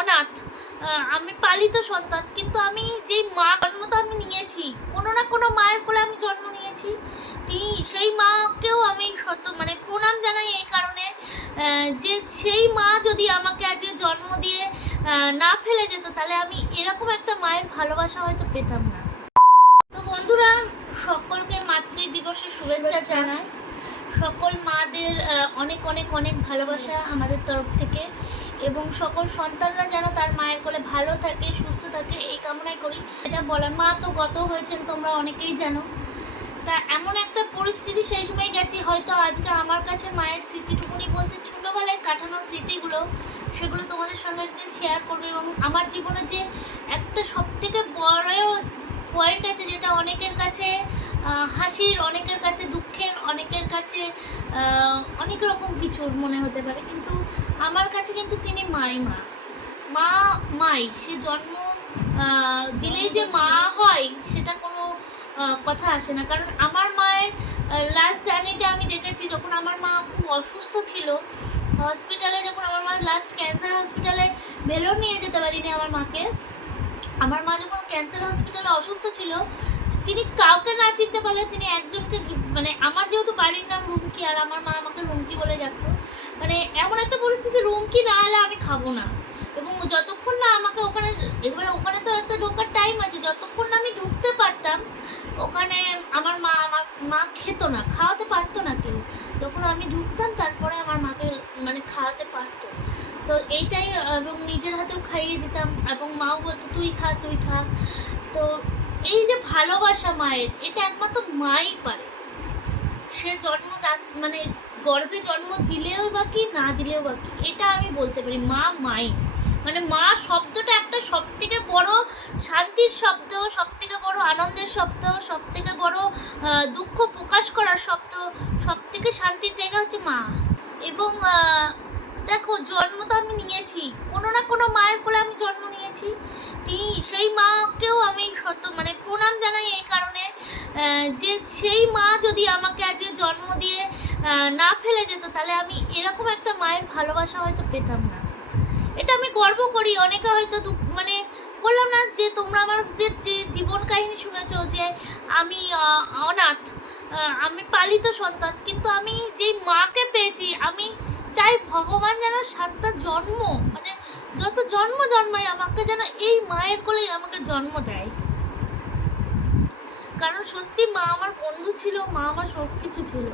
অনাথ। আমি পালিত সন্তান কিন্তু আমি যেই মা জন্ম তো আমি নিয়েছি কোনো না কোনো মায়ের কোলে আমি জন্ম নিয়েছি। তিনি সেই মাকেও আমি শত মানে প্রণাম জানাই এই কারণে যে সেই মা যদি আমাকে আজকে জন্ম দিয়ে না ফেলে যেত তাহলে আমি এরকম একটা মায়ের ভালোবাসা হয়তো পেতাম না। তো বন্ধুরা সকলকে মাতৃ দিবসের শুভেচ্ছা। জানাই। সকল মাদের অনেক অনেক অনেক ভালোবাসা আমাদের তরফ থেকে। এবং সকল সন্তানরা যেন তার মায়ের কোলে ভালো থাকে, সুস্থ থাকে, এই কামনাই করি। এটা বলার, মা তো গত হয়েছেন, তোমরা অনেকেই জানো। তা এমন একটা পরিস্থিতি সেই সময় গেছি, হয়তো আজকে আমার কাছে মায়ের স্মৃতিটুকুনি বলতে ছোটোবেলায় কাটানো স্মৃতিগুলো, সেগুলো তোমাদের সঙ্গে একদিন শেয়ার করব এবং আমার জীবনে যে একটা সব থেকে বড় পয়েন্ট আছে, যেটা অনেকের কাছে হাসির, অনেকের কাছে দুঃখের, অনেকের কাছে অনেক রকম কিছুর মনে হতে পারে। কিন্তু আমার কাছে কিন্তু তিনি মাই মা। মা মাই, সে জন্ম দিলেই যে মা হয়, সেটা কোনো কথা আসে না। কারণ আমার মায়ের লাস্ট জার্নিটা আমি দেখেছি যখন আমার মা খুব অসুস্থ ছিল হসপিটালে যখন আমার মা লাস্ট ক্যান্সার হসপিটালে ভেলোর নিয়ে যেতে পারিনি আমার মাকে। আমার মা যখন ক্যান্সার হসপিটালে অসুস্থ ছিল, তিনি কাউকে না চিনতে পারলে তিনি একজনকে মানে আমার যেহেতু বাড়ির নাম রুমকি, আর আমার মা আমাকে রুমকি বলে ডাকতো মানে এমন একটা পরিস্থিতি রুমকি না হলে আমি খাব না। এবং যতক্ষণ না আমাকে ওখানে, এবার ওখানে তো একটা ঢোকার টাইম আছে, যতক্ষণ না আমি ঢুকতে পারতাম, ওখানে আমার মা আমার মা খেতো না, খাওয়াতে পারতো না কেউ। যখন আমি ঢুকতাম, তারপরে আমার মাকে মানে খাওয়াতে পারতো। তো এইটাই, এবং নিজের হাতেও খাইয়ে দিতাম, এবং মাও বলতো, তুই খা তুই খা। তো এই যে ভালোবাসা মায়ের, এটা একমাত্র মাই পারে। সে জন্ম মানে গর্ভে জন্ম দিলেও বা কি, না দিলেও বা কি, এটা আমি বলতে পারি, মা মাই। মানে মা শব্দটা একটা সব থেকে বড় শান্তির শব্দ সব থেকে বড় আনন্দের শব্দ সব থেকে বড় দুঃখ প্রকাশ করার শব্দ সব থেকে শান্তির জায়গা হচ্ছে মা। এবং দেখো, জন্ম তো আমি নিয়েছি, কোনো না কোনো মায়ের কোলে আমি জন্ম নিয়েছি। তিনি সেই মাকেও আমি শত মানে প্রণাম জানাই এই কারণে যে সেই মা যদি আমাকে আজকে জন্ম দিয়ে না ফেলে যেত, তাহলে আমি এরকম একটা মায়ের ভালোবাসা হয়তো পেতাম না। এটা আমি গর্ব করি, অনেকে হয়তো মানে বললাম না যে তোমরা আমাদের যে জীবন কাহিনী শুনেছো যে আমি অনাথ আমি পালিত সন্তান, কিন্তু আমি যেই মাকে পেয়েছি, আমি চাই ভগবান যেন সাতটা জন্ম মানে যত জন্ম জন্মায়, আমাকে যেন এই মায়ের কোলেই আমাকে জন্ম দেয়। কারণ সত্যি মা আমার বন্ধু ছিল, মা আমার সব কিছু ছিল।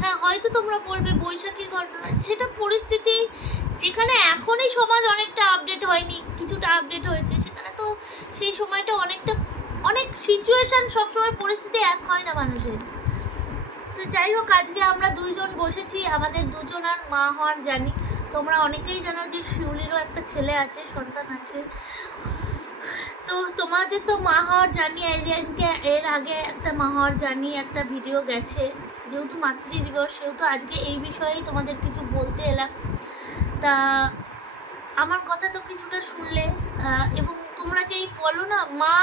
হ্যাঁ হয়তো তোমরা বলবে বৈশাখীর ঘটনা। সেটা পরিস্থিতি, যেখানে এখনই সমাজ অনেকটা আপডেট হয়নি, কিছুটা আপডেট হয়েছে, সেখানে তো সেই সময়টা অনেকটা, অনেক সিচুয়েশান সবসময় পরিস্থিতি এক হয় না মানুষের। তো যাই হোক, আজকে আমরা দুইজন বসেছি, আমাদের দুজন আর মা হওয়ার জানি তোমরা অনেকেই জানো যে শিউলিরও একটা ছেলে আছে, সন্তান আছে। তো তোমাদের তো মা হওয়ার জানি এর আগে একটা মা হওয়ার জানি একটা ভিডিও গেছে। যেহেতু মাতৃ দিবস সেহেতু আজকে এই বিষয়েই তোমাদের কিছু বলতে এলাম। তা আমার কথা তো কিছুটা শুনলে এবং তোমরা যে এই বলো না, মা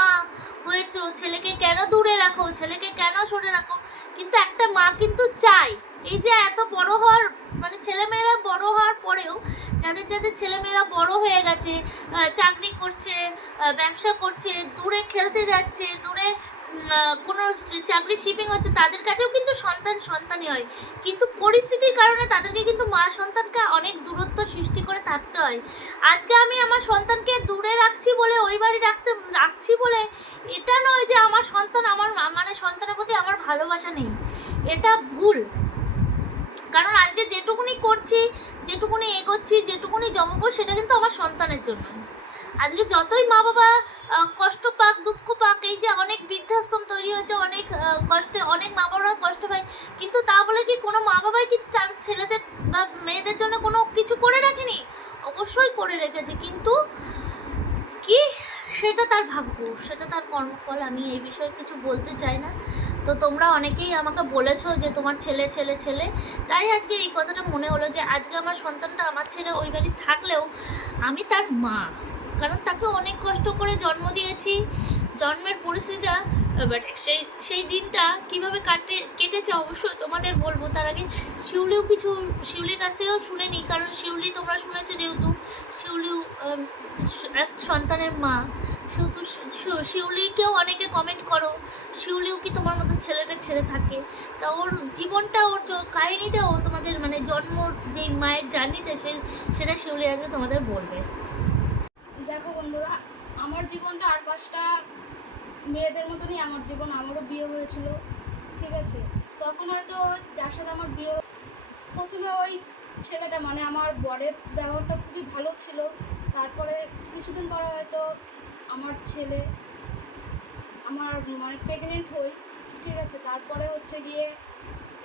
হয়েছো, ছেলেকে কেন দূরে রাখো, ছেলেকে কেন সরে রাখো, কিন্তু একটা মা কিন্তু চাই এই যে এত বড় হওয়ার মানে ছেলেমেয়েরা বড় হওয়ার পরেও যাদের যাদের ছেলেমেয়েরা বড় হয়ে গেছে চাকরি করছে ব্যবসা করছে, দূরে খেলতে যাচ্ছে, দূরে কোনো চাকরি শিপিং হচ্ছে তাদের কাছেও কিন্তু সন্তান সন্তানই হয়। কিন্তু পরিস্থিতির কারণে তাদেরকে কিন্তু মা সন্তানকে অনেক দূরত্ব সৃষ্টি করে থাকতে হয়। আজকে আমি আমার সন্তানকে দূরে রাখছি বলে, ওই বাড়ি রাখতে, রাখছি বলে, এটা নয় যে আমার সন্তান আমার মানে সন্তানের প্রতি আমার ভালোবাসা নেই। এটা ভুল। কারণ আজকে যেটুকুনি করছি, যেটুকুনি এগোচ্ছি, যেটুকুনি জমাবো, সেটা কিন্তু আমার সন্তানের জন্য। আজকে যতই মা বাবা কষ্ট পাক, দুঃখ পাক, এই যে অনেক বৃদ্ধাশ্রম তৈরি হয়েছে, অনেক কষ্টে, অনেক মা বাবারা কষ্ট পায়, কিন্তু তা বলে কি কোনো মা বাবাই কি তার ছেলেদের বা মেয়েদের জন্য কোনো কিছু করে রাখেনি? অবশ্যই করে রেখেছে, কিন্তু কি সেটা তার ভাগ্য, সেটা তার কর্মফল, আমি এই বিষয়ে কিছু বলতে চাই না। তো তোমরা অনেকেই আমাকে বলেছ যে তোমার ছেলে ছেলে ছেলে, তাই আজকে এই কথাটা মনে হলো যে আজকে আমার সন্তানটা আমার ছেলে ওই বাড়ি থাকলেও আমি তার মা। কারণ তাকে অনেক কষ্ট করে জন্ম দিয়েছি। জন্মের পরিস্থিতিটা বাট সেই সেই দিনটা কীভাবে কাটে, কেটেছে অবশ্যই তোমাদের বলব। তার আগে শিউলিও কিছু, শিউলির কাছ থেকেও শুনে নিই কারণ শিউলি তোমরা শুনেছো যেহেতু শিউলিও এক সন্তানের মা। সেহেতু শিউলিকেও অনেকে কমেন্ট করো, শিউলিও কি তোমার মতো ছেলেটা ছেড়ে থাকে? তা ওর জীবনটা, ওর কাহিনীটাও তোমাদের মানে জন্মর যেই মায়ের জার্নিটা সে, সেটা শিউলি আজকে তোমাদের বলবে। দেখো বন্ধুরা, আমার জীবনটা আর পাঁচটা মেয়েদের মতনই আমার জীবন। আমারও বিয়ে হয়েছিল, ঠিক আছে? তখন হয়তো যার সাথে আমার বিয়ে প্রথমে ওই ছেলেটা মানে আমার বরের ব্যবহারটা খুবই ভালো ছিল। তারপরে কিছুদিন পরে হয়তো আমার ছেলে, আমার মানে প্রেগনেন্ট হই, ঠিক আছে? তারপরে হচ্ছে গিয়ে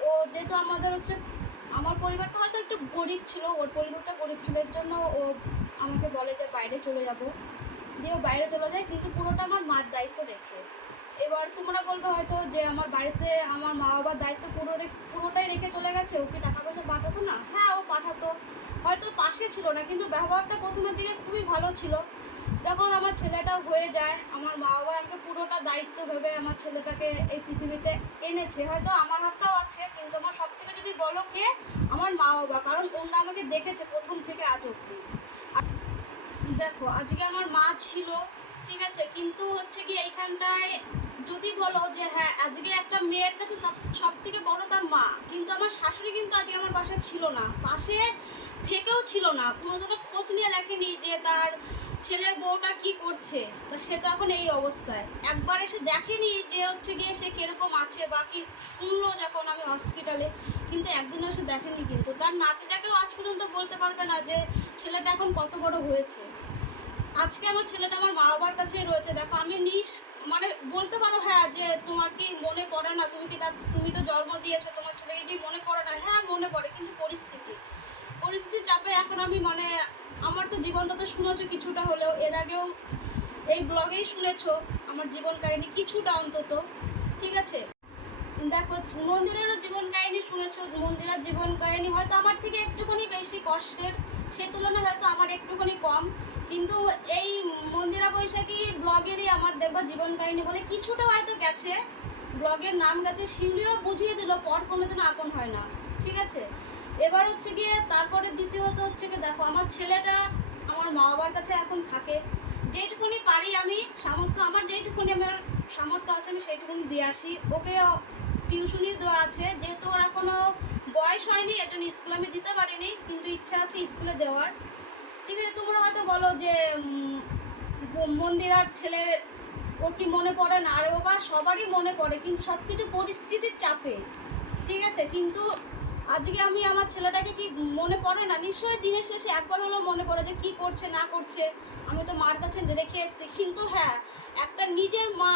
ও যেহেতু আমাদের হচ্ছে আমার পরিবারটা হয়তো একটু গরিব ছিল, ওর পরিবারটা গরিব ছিল, এর জন্য ও আমাকে বলে যে বাইরে চলে যাব। দিয়ে ও বাইরে চলে যায়, কিন্তু পুরোটা আমার মার দায়িত্ব রেখে। এবার তোমরা বলবে হয়তো যে আমার বাড়িতে আমার মা বাবার দায়িত্ব পুরো পুরোটাই রেখে চলে গেছে ওকে টাকা পয়সা পাঠাতো না? হ্যাঁ ও পাঠাতো। হয়তো পাশে ছিল না, কিন্তু ব্যবহারটা প্রথমের দিকে খুবই ভালো ছিল। যখন আমার ছেলেটাও হয়ে যায়, আমার মা বাবা আমাকে পুরোটা দায়িত্ব ভেবে আমার ছেলেটাকে এই পৃথিবীতে এনেছে। হয়তো আমার হাতটাও আছে, কিন্তু আমার সব থেকে যদি বলো কে? আমার মা বাবা কারণ ওনারা আমাকে দেখেছে প্রথম থেকে আজ অব্দি দেখো, আজকে আমার মা ছিল, ঠিক আছে? কিন্তু হচ্ছে কি এইখানটায় যদি বলো যে হ্যাঁ আজকে একটা মেয়ের কাছে সব সব থেকে বড় তার মা, কিন্তু আমার শাশুড়ি কিন্তু আজকে আমার বাসায় ছিল না, পাশে থেকেও ছিল না, কোনোদিনও খোঁজ নিয়ে দেখেনি যে তার ছেলের বউটা কি করছে, তা সে তো এখন এই অবস্থায়। একবার এসে দেখেনি যে হচ্ছে গিয়ে সে কীরকম আছে বা কি শুনলো যখন আমি হসপিটালে, কিন্তু একদিনও এসে দেখেনি কিন্তু। তার নাতিটাকেও আজ পর্যন্ত বলতে পারবে না যে ছেলেটা এখন কত বড় হয়েছে। আজকে আমার ছেলেটা আমার মা বাবার কাছেই রয়েছে। দেখো, আমি নিস মানে বলতে পারো হ্যাঁ যে তোমার কি মনে পড়ে না? তুমি কি তার তুমি তো জন্ম দিয়েছ, তোমার ছেলেকে কি মনে পড়ে না? হ্যাঁ মনে পড়ে, কিন্তু পরিস্থিতি। পরিস্থিতির চাপে এখন আমি মানে আমার তো জীবনটা তো শুনেছো কিছুটা হলেও, এর আগেও এই ব্লগেই শুনেছো আমার জীবন কাহিনী কিছুটা অন্তত, ঠিক আছে? দেখো, মন্দিরেরও জীবন কাহিনী শুনেছো, মন্দিরের জীবন কাহিনী হয়তো আমার থেকে একটুখানি বেশি কষ্টের, সে তুলনায় হয়তো আমার একটুখানি কম। কিন্তু এই মন্দিরা বৈশাখী ব্লগেরই আমার দেখব জীবন কাহিনী বলে কিছুটা হয়তো গেছে। ব্লগের নাম গেছে, শিউলিও বুঝিয়ে দিল, পর কোনোদিনও আপন হয় না। ঠিক আছে? এবার হচ্ছে গিয়ে তারপরে দ্বিতীয়ত হচ্ছে গিয়ে দেখো, আমার ছেলেটা আমার মা বাবার কাছে এখন থাকে। যেটুকুনি পারি আমি, সামর্থ্য আমার যেটুকুনি আমার সামর্থ্য আছে আমি সেইটুকুনি দিয়ে আসি। ওকে টিউশনি দেওয়া আছে, যেহেতু ওর এখনও বয়স হয়নি এর জন্য স্কুলে আমি দিতে পারিনি, কিন্তু ইচ্ছা আছে স্কুলে দেওয়ার। ঠিক আছে তোমরা হয়তো বলো যে উম, ম- মন্দিরার ছেলে ওর কি মনে পড়ে না? আর বাবা সবারই মনে পড়ে কিন্তু সব কিছু পরিস্থিতির চাপে ঠিক আছে? কিন্তু আজকে আমি আমার ছেলেটাকে কি মনে পড়ে না? নিশ্চয়ই দিনের শেষে একবার হলেও মনে পড়ে যে কি করছে না করছে। আমি তো মার কাছে রেখে এসেছি। কিন্তু হ্যাঁ একটা নিজের মা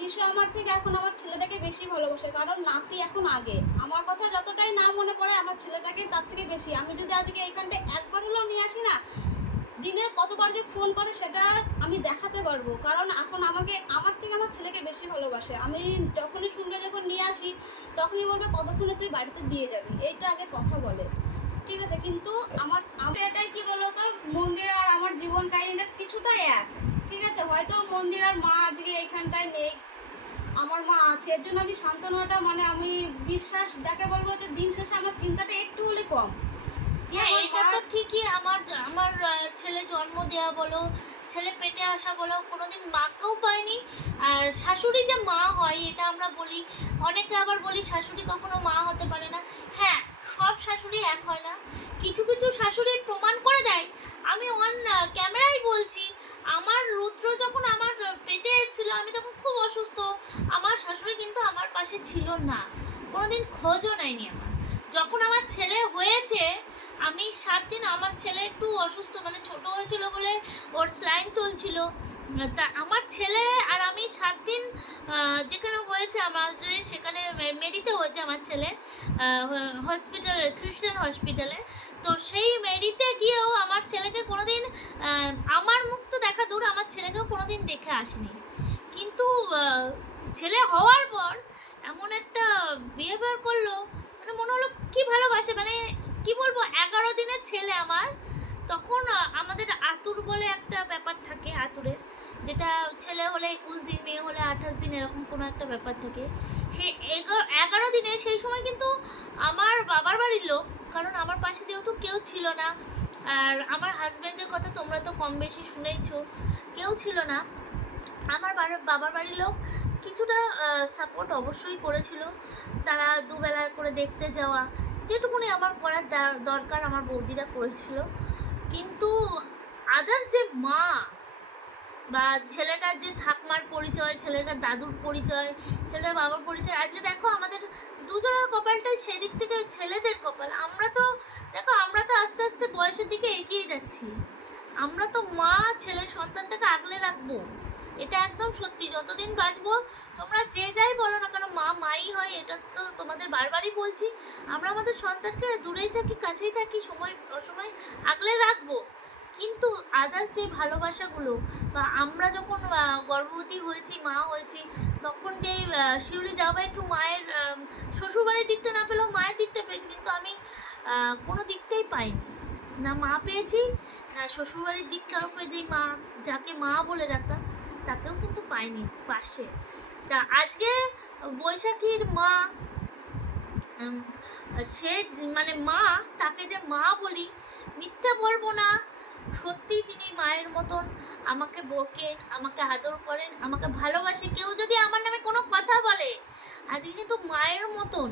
নিশ্চয় আমার থেকে এখন আমার ছেলেটাকে বেশি ভালোবাসে, কারণ নাতি এখন আগে। আমার কথা যতটাই না মনে পড়ে, আমার ছেলেটাকে তার থেকে বেশি। আমি যদি আজকে এইখানটায় একবার হলেও নিয়ে আসি না, দিনে কতবার যে ফোন করে সেটা আমি দেখাতে পারব। কারণ এখন আমাকে, আমার থেকে আমার ছেলেকে বেশি ভালোবাসে। আমি যখনই শুনলে যখন নিয়ে আসি, তখনই বলবে কতক্ষণে তুই বাড়িতে দিয়ে যাবি। এইটা আগে কথা বলে। ঠিক আছে, কিন্তু আমার আমি এটাই কি বলতো? মন্দির আর আমার জীবন কাহিনীটা কিছুটা এক। ঠিক আছে? হয়তো মন্দির আর মা আজকে এইখানটায় নেই। আমার মা আছে। এর জন্য আমি সান্ত্বনাটা মানে আমি বিশ্বাস যাকে বলব যে দিন শেষে আমার চিন্তাটা একটু হলে কম। হ্যাঁ এটা তো ঠিকই। আমার আমার ছেলে জন্ম দেওয়া বলো ছেলে পেটে আসা বলো কোনোদিন মাকেও পায়নি আর শাশুড়ি যে মা হয় এটা আমরা বলি অনেকে আবার বলি শাশুড়ি কখনো মা হতে পারে না। হ্যাঁ সব শাশুড়ি এক হয় না। কিছু কিছু শাশুড়ি প্রমাণ করে দেয়। আমি অন ক্যামেরাই বলছি। আমার রুদ্র যখন আমার পেটে এসেছিল, আমি তখন খুব অসুস্থ। আমার শাশুড়ি কিন্তু আমার পাশে ছিল না। কোনোদিন খোঁজও নেয়নি আমার। যখন আমার ছেলে হয়েছে, আমি সাত দিন আমার ছেলে একটু অসুস্থ মানে ছোট হয়েছিল বলে ওর স্লাইন চলছিল। তা আমার ছেলে আর আমি সাত দিন যেখানে হয়েছে আমাদের, সেখানে মে- মেরিতে হয়েছে আমার ছেলে হসপিটালে খ্রিস্টান হসপিটালে তো সেই মেরিতে গিয়েও আমার ছেলেকে কোনোদিন আমার মুখ তো দেখা দূর, আমার ছেলেকেও কোনোদিন দেখে আসিনি। কিন্তু ছেলে হওয়ার পর এমন একটা বিহেভিয়ার করল মানে মনে হলো কী ভালোবাসে মানে কি বলব, এগারো দিনের ছেলে আমার। তখন আমাদের আতুর বলে একটা ব্যাপার থাকে আতুরের। যেটা ছেলে হলে একুশ দিন, মেয়ে হলে আঠাশ দিন, এরকম কোনো একটা ব্যাপার থাকে। সে এগারো এগারো দিনে সেই সময় কিন্তু আমার বাবার বাড়ির লোক, কারণ আমার পাশে যেহেতু কেউ ছিল না, আর আমার হাজব্যান্ডের কথা তোমরা তো কম বেশি শুনেইছো, কেউ ছিল না। আমার বাবার বাড়ির লোক কিছুটা সাপোর্ট অবশ্যই করেছিল। তারা দুবেলা করে দেখতে যাওয়া, যেটুকুনি আমার করার দরকার আমার বৌদিরা করেছিল। কিন্তু আদার যে মা বা ছেলেটার যে ঠাকমার পরিচয়, ছেলেটার দাদুর পরিচয়, ছেলেটার বাবার পরিচয়, আজকে দেখো আমাদের দুজনের কপালটাই সেদিক থেকে ছেলেদের কপাল। আমরা তো, দেখো আমরা তো আস্তে আস্তে বয়সের দিকে এগিয়ে যাচ্ছি। আমরা তো মা ছেলের সন্তানটাকে আগলে রাখব। এটা একদম সত্যি। যতদিন বাঁচবো, তোমরা যে যাই বলো না কেন, মা মাই হয়, এটা তো তোমাদের বারবারই বলছি। আমরা আমাদের সন্তানকে দূরেই থাকি, কাছেই থাকি, সময়, অসময় আগলে রাখব। কিন্তু আদার্স যে ভালোবাসাগুলো বা আমরা যখন গর্ভবতী হয়েছি, মা হয়েছি, তখন যে শিউলি যাওয়া একটু মায়ের শ্বশুরবাড়ির দিকটা না পেলেও মায়ের দিকটা পেয়েছি, কিন্তু আমি কোনো দিকটাই পাইনি। না মা পেয়েছি, না শ্বশুরবাড়ির দিকটাও পেয়ে যেই মা, যাকে মা বলে রাখতাম তাকেও কিন্তু পাইনি পাশে। তা আজকে বৈশাখীর মা সে মানে মা, তাকে যে মা বলি, মিথ্যা বলব না সত্যি তিনি মায়ের মতন আমাকে বকেন আমাকে আদর করেন আমাকে ভালোবাসে। কেউ যদি আমার নামে কোনো কথা বলে আজকে কিন্তু মায়ের মতন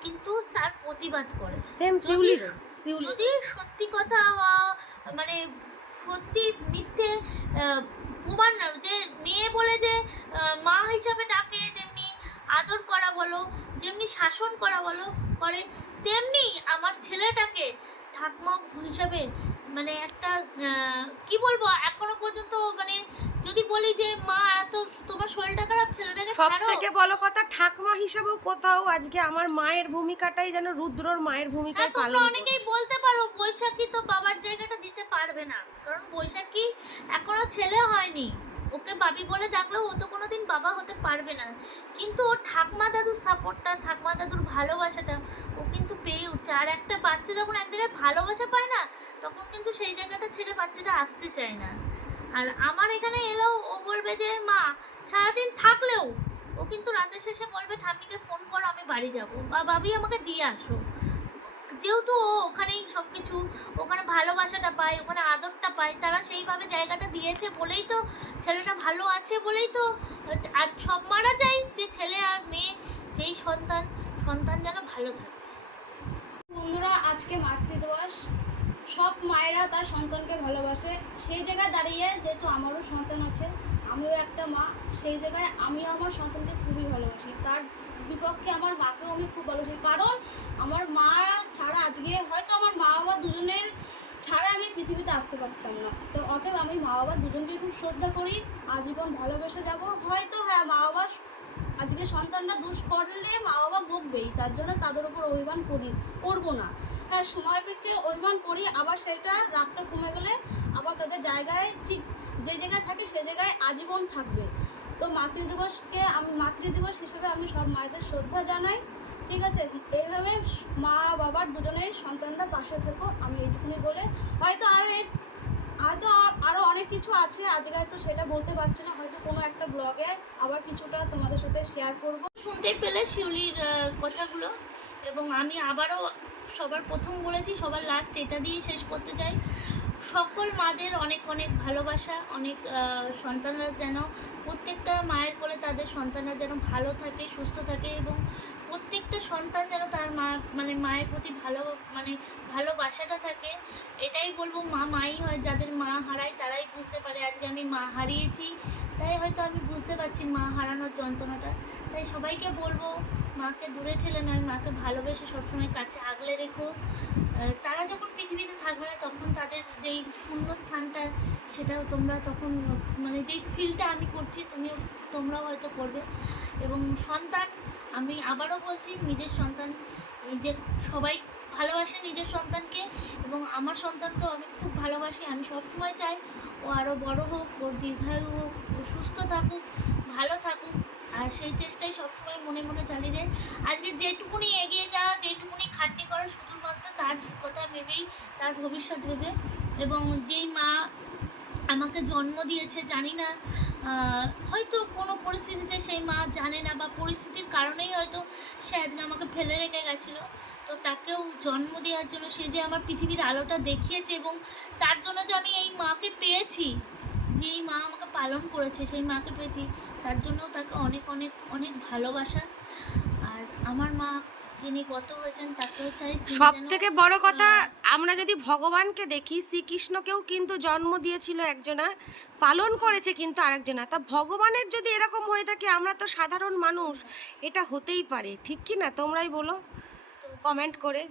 কিন্তু তার প্রতিবাদ করে। যদি- সত্যি কথা মানে সত্যি মিথ্যে প্রমাণ না, যে মেয়ে বলে যে মা হিসাবে ডাকে যেমনি আদর করা বলো যেমনি শাসন করা বলো করে তেমনি আমার ছেলেটাকে ঠাকমা হিসাবে মানে একটা কি বলব এখনও পর্যন্ত মানে যদি বলি যে মা এত তোমার শরীরটা খারাপ ছেলেটাকে সব থেকে বড় কথা ঠাকুমা হিসেবেও কোথাও আজকে আমার মায়ের ভূমিকাটাই যেন রুদ্রর মায়ের ভূমিকা পালন করছে। অনেকেই বলতে পারো বৈশাখী তো বাবার জায়গাটা দিতে পারবে না। কারণ বৈশাখী এখনও ছেলে হয়নি। ওকে বাবি বলে ডাকলেও ও তো কোনোদিন বাবা হতে পারবে না। কিন্তু ওর ঠাকমা দাদুর সাপোর্টটা, ঠাকমা দাদুর ভালোবাসাটা ও কিন্তু পেয়ে উঠছে। আর একটা বাচ্চা যখন এক জায়গায় ভালোবাসা পায় না, তখন কিন্তু সেই জায়গাটা ছেড়ে বাচ্চাটা আসতে চায় না। আর আমার এখানে এলেও ও বলবে যে, মা, সারাদিন থাকলেও ও কিন্তু রাতের শেষে বলবে, ঠাম্মিকে ফোন করো, আমি বাড়ি যাব বা বাবি আমাকে দিয়ে আসো যেহেতু ও ওখানেই সব কিছু ওখানে ভালোবাসাটা পায়, ওখানে আদরটা পায়, তারা সেইভাবে জায়গাটা দিয়েছে বলেই তো ছেলেটা ভালো আছে বলেই তো আর সব মারা যায় যে ছেলে আর মেয়ে, যেই সন্তান সন্তান যেন ভালো থাকে। বন্ধুরা, আজকে মাতৃ দিবস। সব মায়েরা তার সন্তানকে ভালোবাসে। সেই জায়গায় দাঁড়িয়ে যেহেতু আমারও সন্তান আছে, আমিও একটা মা, সেই জায়গায় আমিও আমার সন্তানকে খুবই ভালোবাসি। তার বিপক্ষে আমার মাকেও আমি খুব ভালোবাসি। কারণ আমার মা ছাড়া আজকে হয়তো আমার মা বাবা দুজনের ছাড়া আমি পৃথিবীতে আসতে পারতাম না। তো অতএব আমি মা বাবা দুজনকে খুব শ্রদ্ধা করি, আজীবন ভালোবেসে যাব। হয়তো হ্যাঁ মা বাবা আজকে সন্তানরা দুষ করলে মা বাবা বকবেই, তার জন্য তাদের উপর অভিমান করি, করব না। হ্যাঁ সময়পেক্ষে অভিমান করি, আবার সেটা রাগটা কমে গেলে আবার তাদের জায়গায় ঠিক যে জায়গায় থাকে সে জায়গায় আজীবন থাকবে। তো মাতৃদিবসকে আমি, মাতৃদিবস হিসেবে আমি সব মায়েদের শ্রদ্ধা জানাই, ঠিক আছে? এইভাবে মা বাবার দুজনের সন্তানরা পাশে থেকো, আমি এইটুকুনি বলে, হয়তো আর এর, হয়তো আর- আরও অনেক কিছু আছে আজকে হয়তো সেটা বলতে পারছি না, হয়তো কোনো একটা ব্লগে আবার কিছুটা তোমাদের সাথে শেয়ার করব। শুনতে পেলে শিউলির কথাগুলো, এবং আমি আবারও সবার প্রথম বলেছি, সবার লাস্ট এটা দিয়েই শেষ করতে চাই। সকল মাদের অনেক অনেক ভালোবাসা, অনেক সন্তানরা যেন প্রত্যেকটা মায়ের কোলে তাদের সন্তানরা যেন ভালো থাকে, সুস্থ থাকে এবং প্রত্যেকটা সন্তান যেন তার মা মানে মায়ের প্রতি ভালো মানে ভালোবাসাটা থাকে। এটাই বলব, মা মাই হয়, যাদের মা হারায় তারাই বুঝতে পারে আজকে আমি মা হারিয়েছি। তাই হয়তো আমি বুঝতে পারছি মা হারানোর যন্ত্রণাটা। তাই সবাইকে বলব মাকে দূরে ঠেলে নয় মাকে ভালোবেসে সবসময় কাছে আগলে রেখো। তারা যখন পৃথিবীতে থাকবে না, তখন তাদের যেই শূন্য স্থানটা সেটাও তোমরা তখন মানে যেই ফিলটা আমি করছি, তুমিও তোমরাও হয়তো করবে। এবং সন্তান, আমি আবারও বলছি, নিজের সন্তান যে সবাই ভালোবাসে নিজের সন্তানকে, এবং আমার সন্তানকেও আমি খুব ভালোবাসি। আমি সবসময় চাই ও আরও বড় হোক ওর দীর্ঘায়ু হোক, ও সুস্থ থাকুক, ভালো থাকুক। আর সেই চেষ্টাই সবসময় মনে মনে চালিয়ে যায় আজকে যেটুকুনি এগিয়ে যাওয়া, যেটুকুনি খাটনি করা শুধুমাত্র তার কথা ভেবেই, তার ভবিষ্যৎ ভেবে। এবং যেই মা আমাকে জন্ম দিয়েছে, জানি না হয়তো কোনো পরিস্থিতিতে সেই মা জানে না বা পরিস্থিতির কারণেই হয়তো সে আজকে আমাকে ফেলে রেখে গেছিল। তো তাকেও জন্ম দেওয়ার জন্য সে যে আমার পৃথিবীর আলোটা দেখিয়েছে এবং তার জন্য যে আমি এই মাকে পেয়েছি যে এই মা পালন করেছে সেই মাকে পেয়েছি তার জন্যও তাকে অনেক অনেক অনেক ভালোবাসা। আর আমার মা যিনি গত হয়েছেন তাকেও চাই সব থেকে বড় কথা আমরা যদি ভগবানকে দেখি শ্রীকৃষ্ণকেও কিন্তু জন্ম দিয়েছিল একজনা পালন করেছে কিন্তু আরেকজনা। তা ভগবানের যদি এরকম হয়ে থাকে আমরা তো সাধারণ মানুষ এটা হতেই পারে ঠিক কি না? তোমরাই বলো কমেন্ট করে।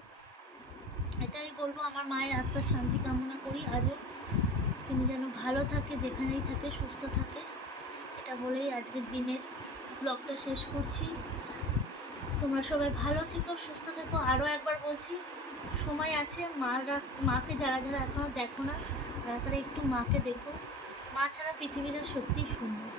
এটাই বলব আমার মায়ের আত্মার শান্তি কামনা করি আজও। তিনি যেন ভালো থাকে, যেখানেই থাকে, সুস্থ থাকে। এটা বলেই আজকের দিনের ব্লগটা শেষ করছি। তোমরা সবাই ভালো থেকো, সুস্থ থেকো। আরও একবার বলছি, সময় আছে মারা মাকে যারা যারা এখনও দেখো না তারা তারা একটু মাকে দেখো। মা ছাড়া পৃথিবীটা সত্যিই সুন্দর।